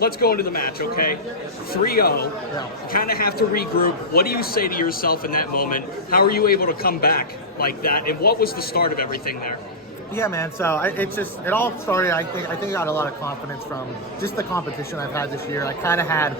let's go into the match, okay? 3-0. Yeah. Kind of have to regroup. What do you say to yourself in that moment? How are you able to come back like that? And what was the start of everything there? Yeah, man. So it all started. I think I got a lot of confidence from just the competition I've had this year. I kind of had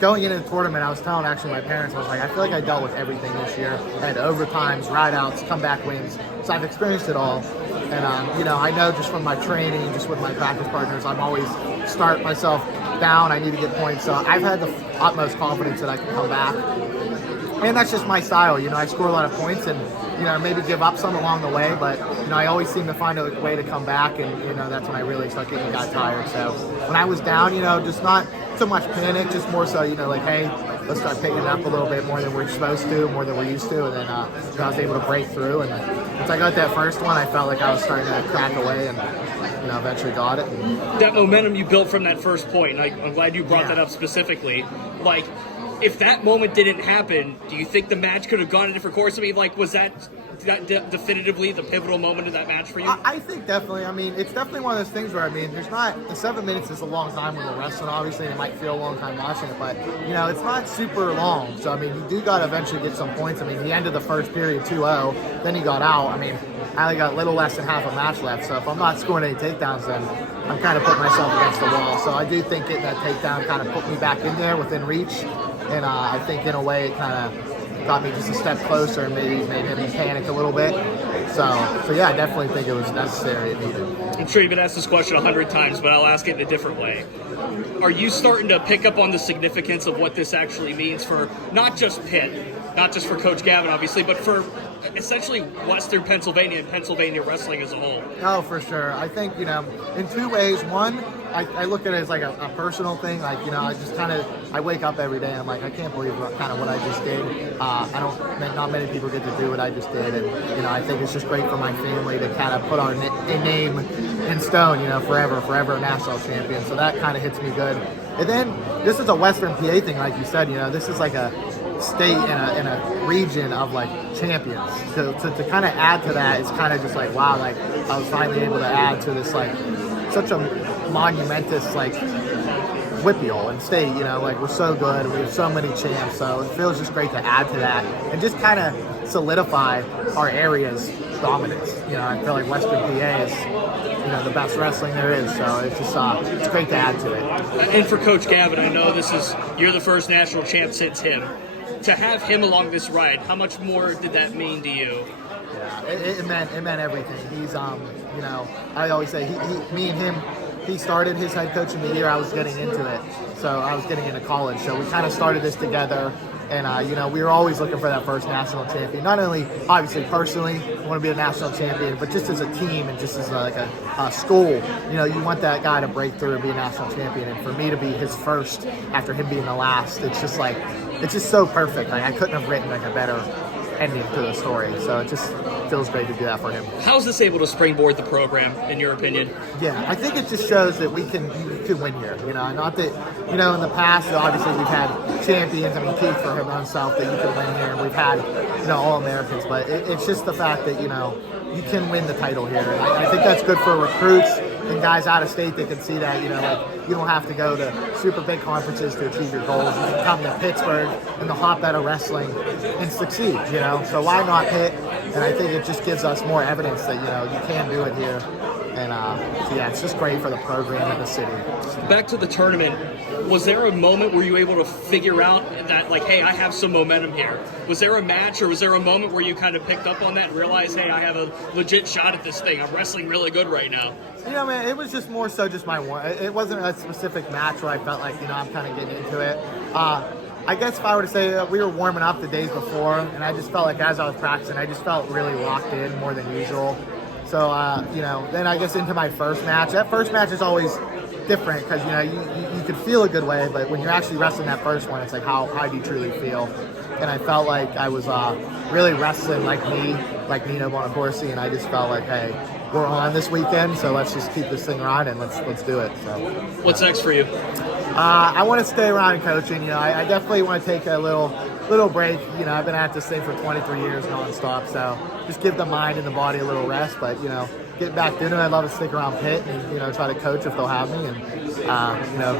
going into the tournament. I was telling actually my parents, I was like, I feel like I dealt with everything this year. I had overtimes, rideouts, comeback wins. So I've experienced it all. And I know just from my training, just with my practice partners, I'm always start myself down. I need to get points. So I've had the utmost confidence that I can come back. And that's just my style. I score a lot of points and, maybe give up some along the way. But, I always seem to find a way to come back. And, that's when I really got tired. So when I was down, just not so much panic, just more so, hey, let's start picking it up a little bit more than we're supposed to, more than we're used to. And then I was able to break through. And once I got that first one, I felt like I was starting to crack away and, eventually got it. That momentum you built from that first point, and I'm glad you brought that up specifically. Like, if that moment didn't happen, do you think the match could have gone a different course? I mean, like, was that definitively the pivotal moment of that match for you? I think definitely. I mean, it's definitely one of those things where, the 7 minutes is a long time when we're wrestling, obviously, and it might feel a long time watching it, but, it's not super long. So, you do got to eventually get some points. He ended the first period 2-0, then he got out. I only got a little less than half a match left, so if I'm not scoring any takedowns, then I'm kind of putting myself against the wall. So I do think getting that takedown kind of put me back in there within reach, and I think in a way it kind of got me just a step closer and maybe made him panic a little bit. So yeah, I definitely think it was necessary and needed. I'm sure you've been asked this question 100 times, but I'll ask it in a different way. Are you starting to pick up on the significance of what this actually means for not just Pitt, not just for Coach Gavin, obviously, but for essentially Western Pennsylvania and Pennsylvania wrestling as a whole? Oh, for sure. I think, in two ways. One, I look at it as like a personal thing. Like, I just I wake up every day and I'm like, I can't believe what I just did. Not many people get to do what I just did. And, I think it's just great for my family to kind of put our name in stone, forever a national champion. So that kind of hits me good. And then this is a Western PA thing, like you said, this is like a state in a region of like champions. So to kind of add to that, it's kind of just like, wow, like I was finally able to add to this like such a monumentous like whippeal and state, like we're so good, we have so many champs, so it feels just great to add to that and just kind of solidify our area's dominance. I feel like Western PA is the best wrestling there is, so it's just it's great to add to it. And for Coach Gavin, I know you're the first national champ since him. To have him along this ride, how much more did that mean to you? Yeah, it meant everything. He's I always say me and him, he started his head coaching the year I was getting into it. So I was getting into college. So we kind of started this together. And, we were always looking for that first national champion. Not only, obviously, personally, want to be a national champion, but just as a team and just as a school, you want that guy to break through and be a national champion. And for me to be his first after him being the last, it's just so perfect. Like, I couldn't have written like a better ending to the story. So it just feels great to do that for him. How's this able to springboard the program, in your opinion? Yeah, I think it just shows that you can win here. Not that, in the past, obviously we've had champions. Keith for him himself that you can win here. And we've had, All-Americans. But it's just the fact that, you can win the title here. And I think that's good for recruits and guys out of state that can see that, you don't have to go to super big conferences to achieve your goals. You can come to Pittsburgh in the hotbed of wrestling and succeed, So why not Pitt? And I think it just gives us more evidence that, you can do it here. And, so yeah, it's just great for the program and the city. Back to the tournament, was there a moment where you were able to figure out that, like, hey, I have some momentum here? Was there a match or was there a moment where you kind of picked up on that and realized, hey, I have a legit shot at this thing. I'm wrestling really good right now? Man, it was just more so just my one. It wasn't a specific match where I felt like, I'm kind of getting into it. I guess if I were to say we were warming up the days before, and I just felt like as I was practicing, I just felt really locked in more than usual. So, then I guess into my first match. That first match is always different because, you could feel a good way, but when you're actually wrestling that first one, it's like, how do you truly feel? And I felt like I was really wrestling like Nino Bonaccorsi, and I just felt like, hey, we're on this weekend, so let's just keep this thing riding. Let's do it. So, what's next for you? I want to stay around coaching. I definitely want to take a little break. I've been at this thing for 23 years nonstop, so just give the mind and the body a little rest. But get back into it. I'd love to stick around Pitt and try to coach if they'll have me, and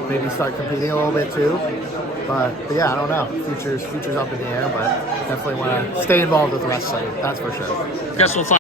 maybe start competing a little bit too. But yeah, I don't know. Future's up in the air, but definitely want to stay involved with wrestling. That's for sure. Guess we'll find